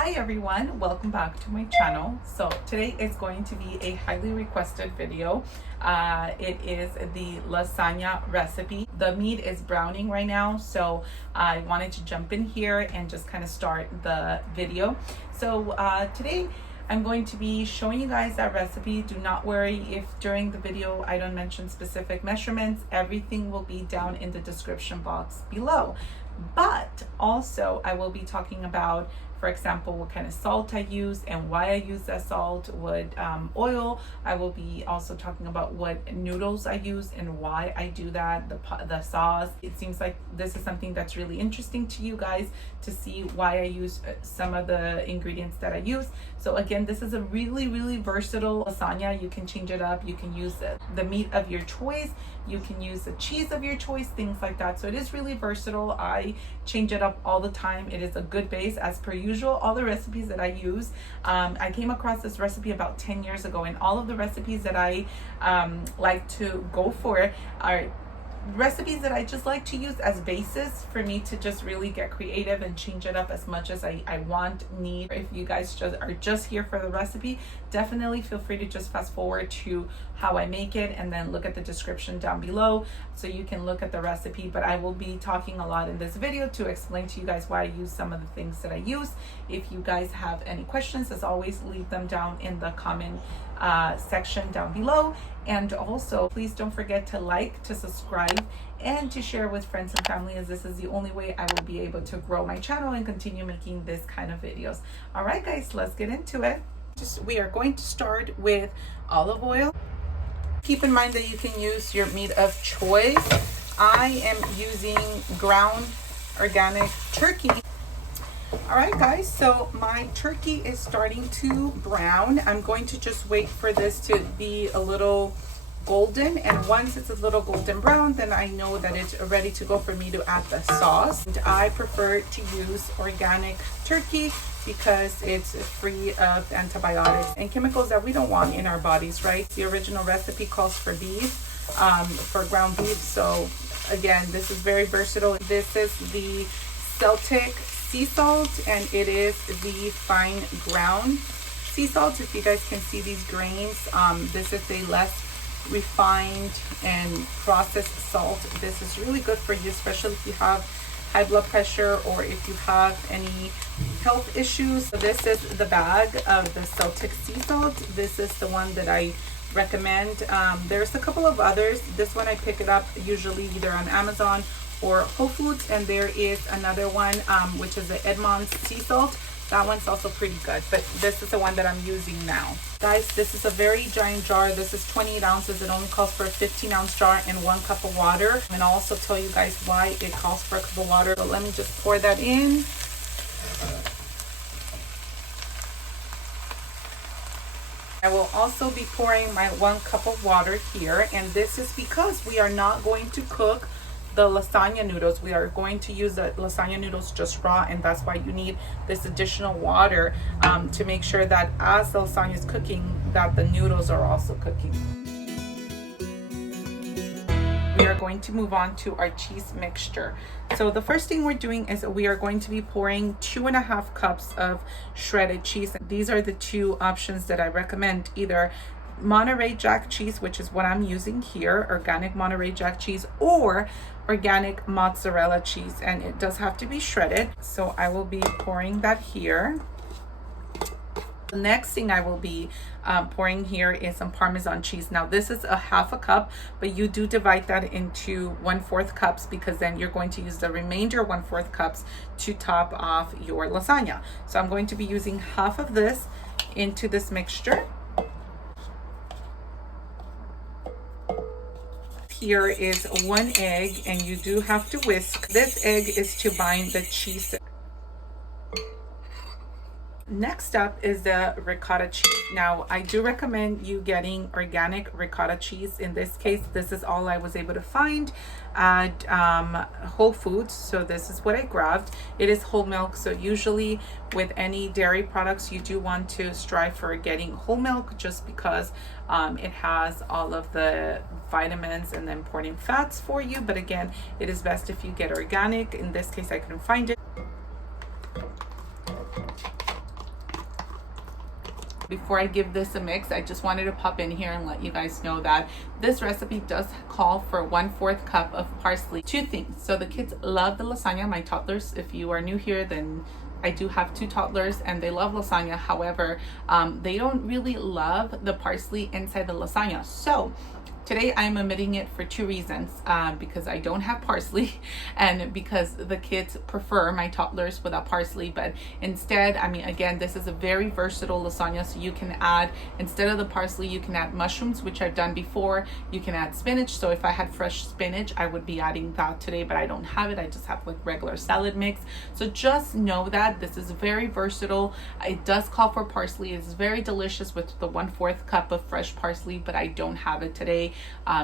Hi everyone, welcome back to my channel. So today is going to be a highly requested video. It is the lasagna recipe. The meat is browning right now, so I wanted to jump in here and just kind of start the video. So today I'm going to be showing you guys that recipe. Do not worry if during the video I don't mention specific measurements. Everything will be down in the description box below. But also I will be talking about, for example, what kind of salt I use and why I use that salt, what oil. I will be also talking about what noodles I use and why I do that, the sauce. It seems like this is something that's really interesting to you guys to see why I use some of the ingredients that I use. So again, this is a really versatile lasagna. You can change it up. You can use the meat of your choice. You can use the cheese of your choice, things like that. So it is really versatile. I change it up all the time. It is a good base as per usual. All the recipes that I use, I came across this recipe about 10 years ago, and all of the recipes that I like to go for are recipes that I just like to use as basis for me to just really get creative and change it up as much as I want, need. If you guys are just here for the recipe, definitely feel free to just fast forward to how I make it and then look at the description down below so you can look at the recipe. But I will be talking a lot in this video to explain to you guys why I use some of the things that I use. If you guys have any questions, as always, leave them down in the comment section down below. And also, please don't forget to like, to subscribe, and to share with friends and family, as this is the only way I will be able to grow my channel and continue making this kind of videos. All right, guys, let's get into it. We are going to start with olive oil. Keep in mind that you can use your meat of choice. I am using ground organic turkey. All right, guys, so my turkey is starting to brown. I'm going to just wait for this to be a little golden, and once it's a little golden brown, then I know that it's ready to go for me to add the sauce. And I prefer to use organic turkey because it's free of antibiotics and chemicals that we don't want in our bodies, right? The original recipe calls for beef, for ground beef. So again, this is very versatile. This is the Celtic Sea Salt, and it is the fine ground sea salt. If you guys can see these grains, this is a less refined and processed salt. This is really good for you, especially if you have high blood pressure or if you have any health issues. So this is the bag of the Celtic Sea Salt. This is the one that I recommend. There's a couple of others. This one I pick it up usually either on Amazon or Whole Foods, and there is another one which is the Edmond's Sea Salt. That one's also pretty good, but this is the one that I'm using now. Guys, this is a very giant jar. This is 28 ounces. It only calls for a 15-ounce jar and 1 cup of water. And I'll also tell you guys why it calls for a cup of water. So let me just pour that in. I will also be pouring my 1 cup of water here, and this is because we are not going to cook the lasagna noodles. We are going to use the lasagna noodles just raw, and that's why you need this additional water to make sure that as the lasagna is cooking, that the noodles are also cooking. We are going to move on to our cheese mixture. So the first thing we're doing is we are going to be pouring 2.5 cups of shredded cheese. These are the two options that I recommend, either Monterey Jack cheese, which is what I'm using here, organic Monterey Jack cheese, or organic mozzarella cheese, and it does have to be shredded. So I will be pouring that here. The next thing I will be pouring here is some Parmesan cheese. Now this is a 1/2 cup, but you do divide that into 1/4 cups, because then you're going to use the remainder 1/4 cups to top off your lasagna. So I'm going to be using half of this into this mixture. Here is 1 egg, and you do have to whisk. This egg is to bind the cheese. Next up is the ricotta cheese. Now I do recommend you getting organic ricotta cheese. In this case, this is all I was able to find at Whole Foods, so this is what I grabbed. It is whole milk, so usually with any dairy products you do want to strive for getting whole milk, just because it has all of the vitamins and the important fats for you. But again, it is best if you get organic. In this case I couldn't find it. Before I give this a mix, I just wanted to pop in here and let you guys know that this recipe does call for 1/4 cup of parsley. Two things. So the kids love the lasagna. My toddlers, if you are new here, then I do have 2 toddlers and they love lasagna. However, they don't really love the parsley inside the lasagna. So today I'm omitting it for 2 reasons, because I don't have parsley and because the kids prefer, my toddlers, without parsley. But instead, I mean, again, this is a very versatile lasagna, so you can add, instead of the parsley, you can add mushrooms, which I've done before. You can add spinach. So if I had fresh spinach, I would be adding that today, but I don't have it. I just have like regular salad mix. So just know that this is very versatile. It does call for parsley. It's very delicious with the 1/4 cup of fresh parsley, but I don't have it today.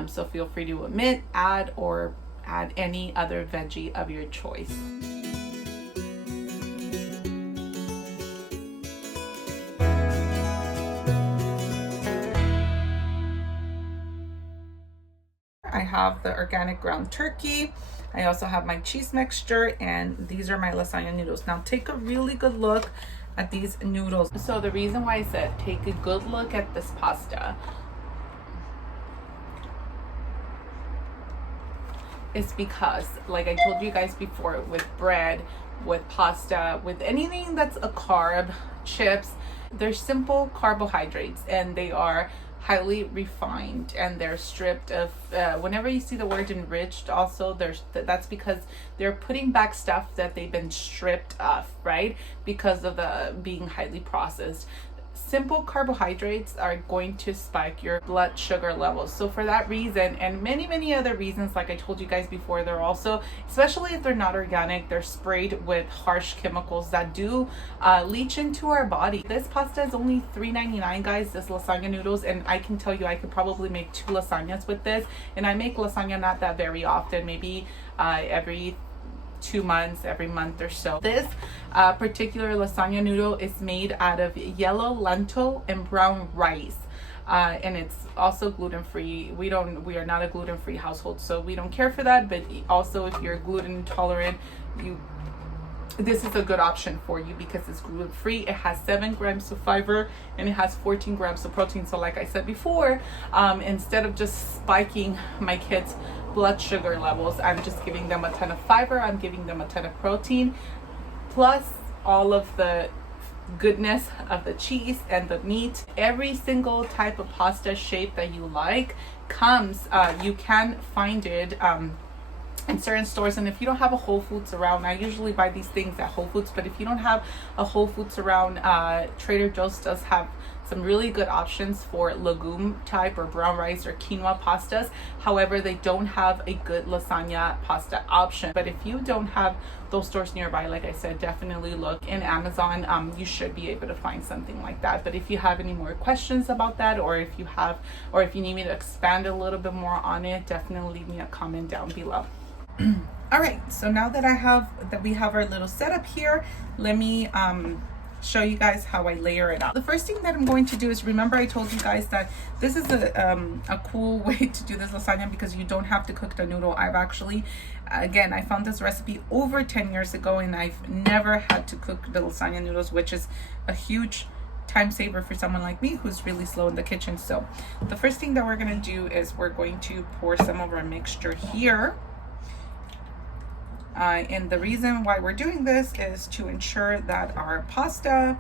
So feel free to omit, add, or add any other veggie of your choice. I have the organic ground turkey. I also have my cheese mixture, and these are my lasagna noodles. Now take a really good look at these noodles. So the reason why I said take a good look at this pasta is because, like I told you guys before, with bread, with pasta, with anything that's a carb, chips, they're simple carbohydrates and they are highly refined and they're stripped of, whenever you see the word enriched, also that's because they're putting back stuff that they've been stripped of, right? Because of the being highly processed. Simple carbohydrates are going to spike your blood sugar levels. So for that reason, and many other reasons, like I told you guys before, they're also, especially if they're not organic, they're sprayed with harsh chemicals that do leach into our body. This pasta is only $3.99, guys, this lasagna noodles, and I can tell you I could probably make 2 lasagnas with this. And I make lasagna not that very often, maybe every 2 months, every month or so. This particular lasagna noodle is made out of yellow lentil and brown rice, and it's also gluten-free. We are not a gluten-free household, so we don't care for that. But also, if you're gluten intolerant, this is a good option for you because it's gluten-free. It has 7 grams of fiber and it has 14 grams of protein. So like I said before, instead of just spiking my kids' blood sugar levels, I'm just giving them a ton of fiber, I'm giving them a ton of protein, plus all of the goodness of the cheese and the meat. Every single type of pasta shape that you like comes, you can find it in certain stores. And if you don't have a Whole Foods around, I usually buy these things at Whole Foods, but if you don't have a Whole Foods around, Trader Joe's does have some really good options for legume type or brown rice or quinoa pastas. However, they don't have a good lasagna pasta option. But if you don't have those stores nearby, like I said, definitely look in Amazon. You should be able to find something like that. But if you have any more questions about that, or if you need me to expand a little bit more on it, definitely leave me a comment down below. All right, so now that we have our little setup here, let me show you guys how I layer it out. The first thing that I'm going to do is, remember I told you guys that this is a cool way to do this lasagna because you don't have to cook the noodle. I've actually, again, I found this recipe over 10 years ago and I've never had to cook the lasagna noodles, which is a huge time saver for someone like me who's really slow in the kitchen. So the first thing that we're going to do is we're going to pour some of our mixture here. And the reason why we're doing this is to ensure that our pasta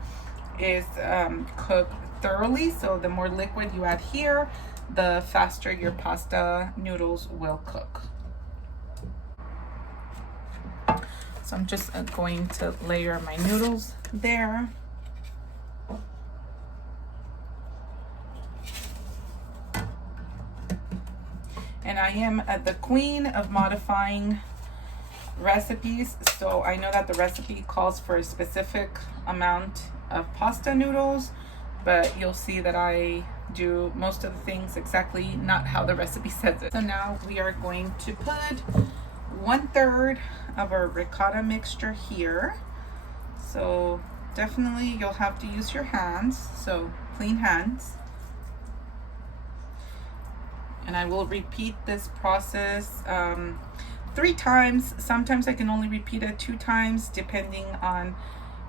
is cooked thoroughly. So the more liquid you add here, the faster your pasta noodles will cook. So I'm just going to layer my noodles there. And I am the queen of modifying recipes, so I know that the recipe calls for a specific amount of pasta noodles, but you'll see that I do most of the things exactly not how the recipe says it. So now we are going to put 1/3 of our ricotta mixture here. So definitely you'll have to use your hands, so clean hands. And I will repeat this process 3 times. Sometimes I can only repeat it 2 times depending on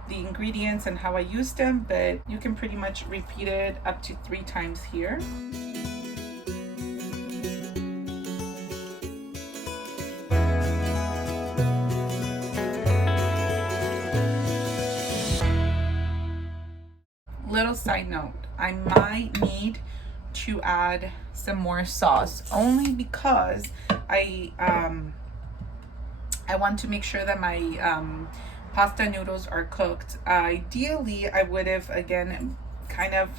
the ingredients and how I use them, but you can pretty much repeat it up to 3 times here. Little side note, I might need to add some more sauce, only because I want to make sure that my pasta noodles are cooked. Ideally, I would have again kind of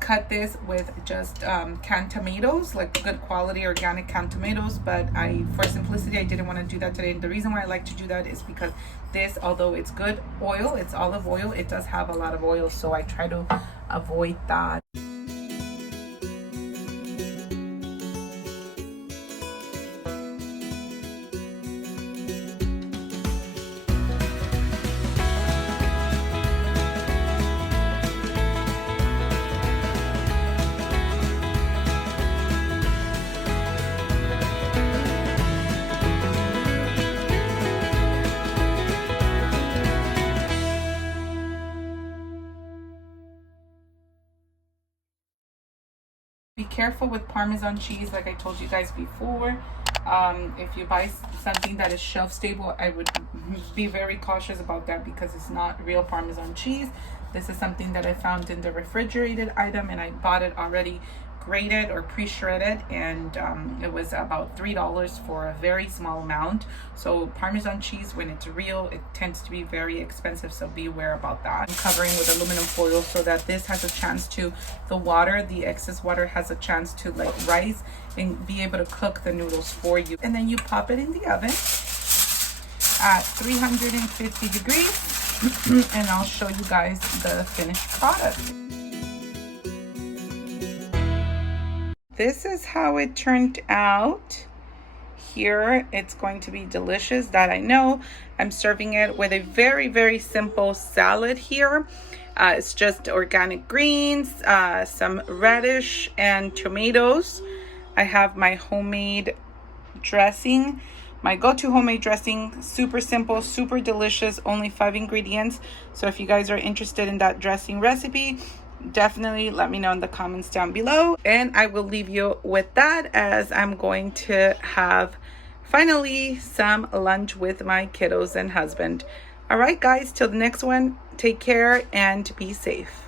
cut this with just canned tomatoes, like good quality organic canned tomatoes, but for simplicity I didn't want to do that today. And the reason why I like to do that is because this, although it's good oil, it's olive oil, it does have a lot of oil, so I try to avoid that. Be careful with Parmesan cheese, like I told you guys before. If you buy something that is shelf stable, I would be very cautious about that because it's not real Parmesan cheese. This is something that I found in the refrigerated item, and I bought it already grated or pre-shredded, and it was about $3 for a very small amount. So Parmesan cheese, when it's real, it tends to be very expensive, so be aware about that. I'm covering with aluminum foil so that this has a chance to, the excess water has a chance to like rise and be able to cook the noodles for you. And then you pop it in the oven at 350 degrees and I'll show you guys the finished product. This is how it turned out. Here it's going to be delicious, that I know. I'm serving it with a very, very simple salad here. It's just organic greens, some radish and tomatoes. I have my homemade dressing, my go-to homemade dressing. Super simple, super delicious, only 5 ingredients. So if you guys are interested in that dressing recipe, definitely let me know in the comments down below, and I will leave you with that, as I'm going to have finally some lunch with my kiddos and husband. All right guys, till the next one, take care and be safe.